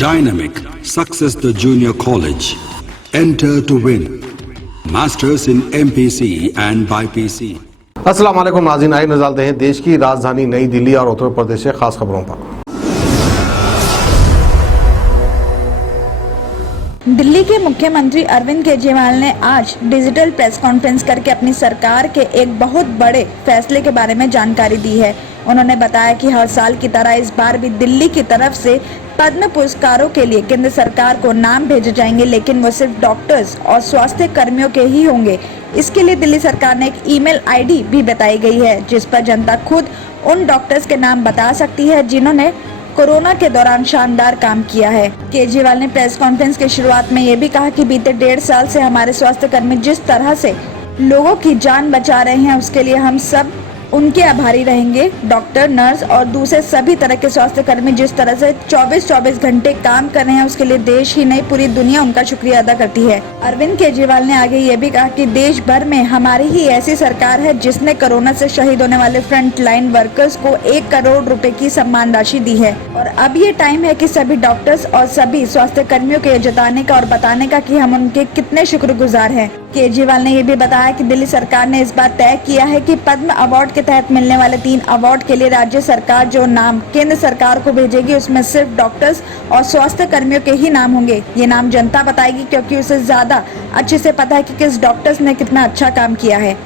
Dynamic Success the Junior College. Enter to win. Masters in MPC and BPC. अस्सलाम वालेकुम नाज़रीन, आइए नज़र डालते हैं देश की राजधानी नई दिल्ली और उत्तर प्रदेश से खास खबरों पर। दिल्ली के मुख्यमंत्री अरविंद केजरीवाल ने आज डिजिटल प्रेस कॉन्फ्रेंस करके अपनी सरकार के एक बहुत बड़े फैसले के बारे में जानकारी दी है। उन्होंने बताया कि हर साल की तरह इस बार भी दिल्ली की तरफ से पद्म पुरस्कारों के लिए केंद्र सरकार को नाम भेजे जाएंगे, लेकिन वो सिर्फ डॉक्टर्स और स्वास्थ्य कर्मियों के ही होंगे। इसके लिए दिल्ली सरकार ने एक ईमेल आईडी भी बताई गई है, जिस पर जनता खुद उन डॉक्टर्स के नाम बता सकती है जिन्होंने कोरोना के दौरान शानदार काम किया है। केजरीवाल ने प्रेस कॉन्फ्रेंस की शुरुआत में ये भी कहा कि बीते 1.5 साल से हमारे स्वास्थ्य कर्मी जिस तरह से लोगों की जान बचा रहे हैं, उसके लिए हम सब उनके आभारी रहेंगे। डॉक्टर, नर्स और दूसरे सभी तरह के स्वास्थ्य कर्मी जिस तरह से 24 घंटे काम कर रहे हैं, उसके लिए देश ही नहीं पूरी दुनिया उनका शुक्रिया अदा करती है। अरविंद केजरीवाल ने आगे ये भी कहा कि देश भर में हमारी ही ऐसी सरकार है जिसने कोरोना से शहीद होने वाले फ्रंट लाइन वर्कर्स को 1 करोड़ रुपए की सम्मान राशि दी है और अब ये टाइम है कि सभी डॉक्टर्स और सभी स्वास्थ्य कर्मियों को जताने का और बताने का कि हम उनके कितने शुक्रगुजार हैं। केजरीवाल ने ये भी बताया कि दिल्ली सरकार ने इस बात तय किया है कि पद्म अवार्ड के तहत मिलने वाले 3 अवार्ड के लिए राज्य सरकार जो नाम केंद्र सरकार को भेजेगी, उसमें सिर्फ डॉक्टर्स और स्वास्थ्य कर्मियों के ही नाम होंगे। ये नाम जनता बताएगी, क्योंकि उसे ज्यादा अच्छे से पता है कि किस डॉक्टर्स ने कितना अच्छा काम किया है।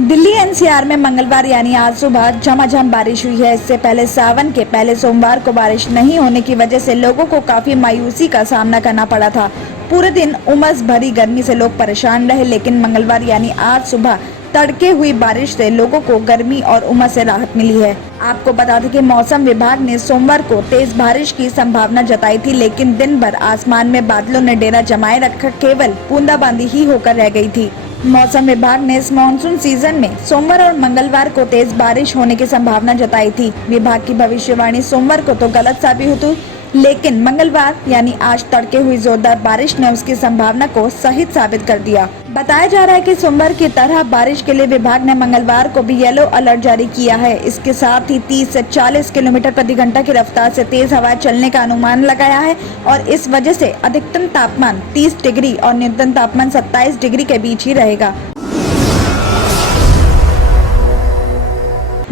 दिल्ली एनसीआर में मंगलवार यानी आज सुबह झमाझम बारिश हुई है। इससे पहले सावन के पहले सोमवार को बारिश नहीं होने की वजह से लोगों को काफी मायूसी का सामना करना पड़ा था। पूरे दिन उमस भरी गर्मी से लोग परेशान रहे, लेकिन मंगलवार यानी आज सुबह तड़के हुई बारिश से लोगों को गर्मी और उमस से राहत मिली है। आपको बता दें कि मौसम विभाग ने सोमवार को तेज बारिश की संभावना जताई थी, लेकिन दिन भर आसमान में बादलों ने डेरा जमाए रखा, केवल बूंदाबांदी ही होकर रह गई थी। मौसम विभाग ने इस मानसून सीजन में सोमवार और मंगलवार को तेज बारिश होने की संभावना जताई थी। विभाग की भविष्यवाणी सोमवार को तो गलत साबित हुई, लेकिन मंगलवार यानी आज तड़के हुई जोरदार बारिश ने उसकी संभावना को सही साबित कर दिया। बताया जा रहा है कि सोमवार की तरह बारिश के लिए विभाग ने मंगलवार को भी येलो अलर्ट जारी किया है। इसके साथ ही 30 से 40 किलोमीटर प्रति घंटा की रफ्तार से तेज हवाएं चलने का अनुमान लगाया है और इस वजह से अधिकतम तापमान 30 डिग्री और न्यूनतम तापमान 27 डिग्री के बीच ही रहेगा।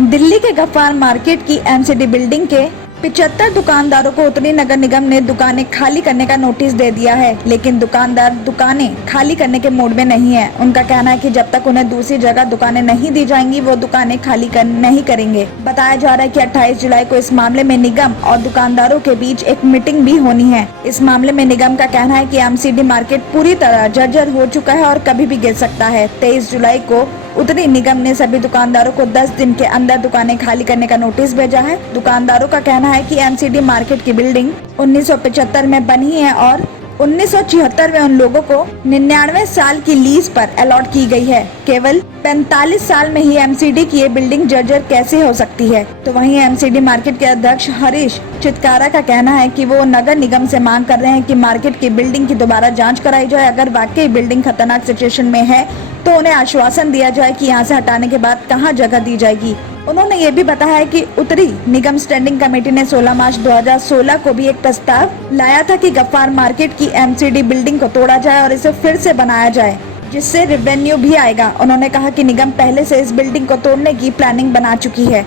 दिल्ली के गफ्फार मार्केट की एमसीडी बिल्डिंग के 75 दुकानदारों को उत्तरी नगर निगम ने दुकानें खाली करने का नोटिस दे दिया है, लेकिन दुकानदार दुकानें खाली करने के मूड में नहीं है। उनका कहना है कि जब तक उन्हें दूसरी जगह दुकानें नहीं दी जाएंगी, वो दुकानें खाली नहीं करेंगे। बताया जा रहा है कि 28 जुलाई को इस मामले में निगम और दुकानदारों के बीच एक मीटिंग भी होनी है। इस मामले में निगम का कहना है कि एमसीडी मार्केट पूरी तरह जर्जर हो चुका है और कभी भी गिर सकता है। 23 जुलाई को उत्तरी निगम ने सभी दुकानदारों को 10 दिन के अंदर दुकानें खाली करने का नोटिस भेजा है। दुकानदारों का कहना है कि एमसीडी मार्केट की बिल्डिंग 1975 में बनी है और 1976 में उन लोगों को 99 साल की लीज पर अलॉट की गई है। केवल 45 साल में ही एमसीडी की ये बिल्डिंग जर्जर कैसे हो सकती है। तो वहीं एमसीडी मार्केट के अध्यक्ष हरीश चितकारा का कहना है कि वो नगर निगम से मांग कर रहे हैं कि मार्केट की बिल्डिंग की दोबारा जांच कराई जाए। अगर वाकई बिल्डिंग खतरनाक सिचुएशन में है तो उन्हें आश्वासन दिया जाए कि यहाँ से हटाने के बाद कहाँ जगह दी जाएगी। उन्होंने ये भी बताया कि उत्तरी निगम स्टैंडिंग कमेटी ने 16 मार्च 2016 को भी एक प्रस्ताव लाया था कि गफ्फार मार्केट की एमसीडी बिल्डिंग को तोड़ा जाए और इसे फिर से बनाया जाए, जिससे रेवेन्यू भी आएगा। उन्होंने कहा कि निगम पहले से इस बिल्डिंग को तोड़ने की प्लानिंग बना चुकी है।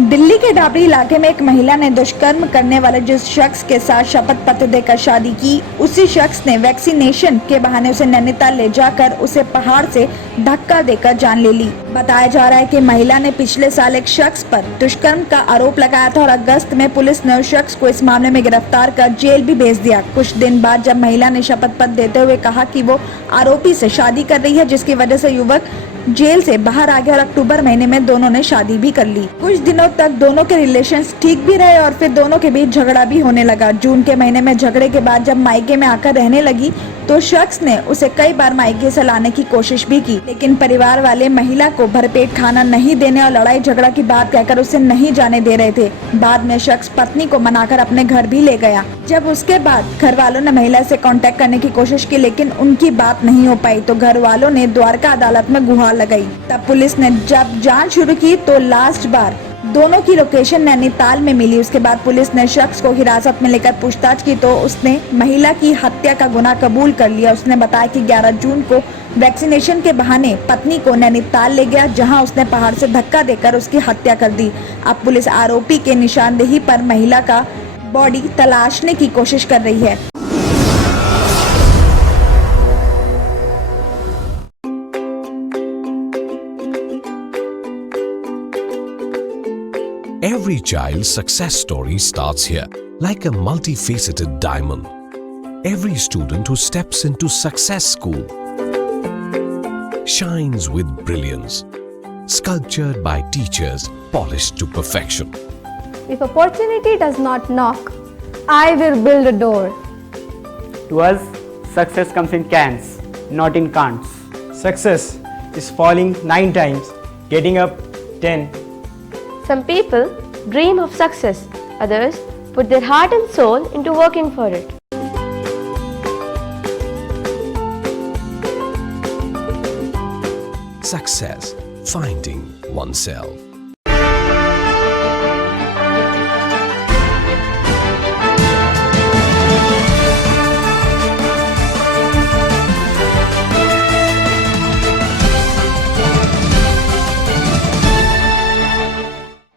दिल्ली के डाबरी इलाके में एक महिला ने दुष्कर्म करने वाले जिस शख्स के साथ शपथ पत्र देकर शादी की, उसी शख्स ने वैक्सीनेशन के बहाने उसे नैनीताल ले जाकर उसे पहाड़ से धक्का देकर जान ले ली। बताया जा रहा है कि महिला ने पिछले साल एक शख्स पर दुष्कर्म का आरोप लगाया था और अगस्त में पुलिस ने उस शख्स को इस मामले में गिरफ्तार कर जेल भी भेज दिया। कुछ दिन बाद जब महिला ने शपथ पत्र देते हुए कहा कि वो आरोपी से शादी कर रही है, जिसकी वजह से युवक जेल से बाहर आ गया और अक्टूबर महीने में दोनों ने शादी भी कर ली। कुछ दिनों तक दोनों के रिलेशंस ठीक भी रहे और फिर दोनों के बीच झगड़ा भी होने लगा। जून के महीने में झगड़े के बाद जब मायके में आकर रहने लगी तो शख्स ने उसे कई बार मायके से लाने की कोशिश भी की, लेकिन परिवार वाले महिला को भरपेट खाना नहीं देने और लड़ाई झगड़ा की बात कहकर उसे नहीं जाने दे रहे थे। बाद में शख्स पत्नी को मनाकर अपने घर भी ले गया। जब उसके बाद घर वालों ने महिला से कांटेक्ट करने की कोशिश की, लेकिन उनकी बात नहीं हो पाई, तो घर वालों ने द्वारका अदालत में गुहार लगाई। तब पुलिस ने जब जांच शुरू की तो लास्ट बार दोनों की लोकेशन नैनीताल में मिली। उसके बाद पुलिस ने शख्स को हिरासत में लेकर पूछताछ की तो उसने महिला की हत्या का गुनाह कबूल कर लिया। उसने बताया कि 11 जून को वैक्सीनेशन के बहाने पत्नी को नैनीताल ले गया, जहां उसने पहाड़ से धक्का देकर उसकी हत्या कर दी। अब पुलिस आरोपी के निशानदेही पर महिला का बॉडी तलाशने की कोशिश कर रही है। Every child's success story starts here, like a multifaceted diamond. Every student who steps into Success School shines with brilliance, sculptured by teachers polished to perfection. If opportunity does not knock, I will build a door. To us, success comes in cans, not in can'ts. Success is falling 9 times, getting up 10. Some people dream of success, others put their heart and soul into working for it. Success, finding oneself.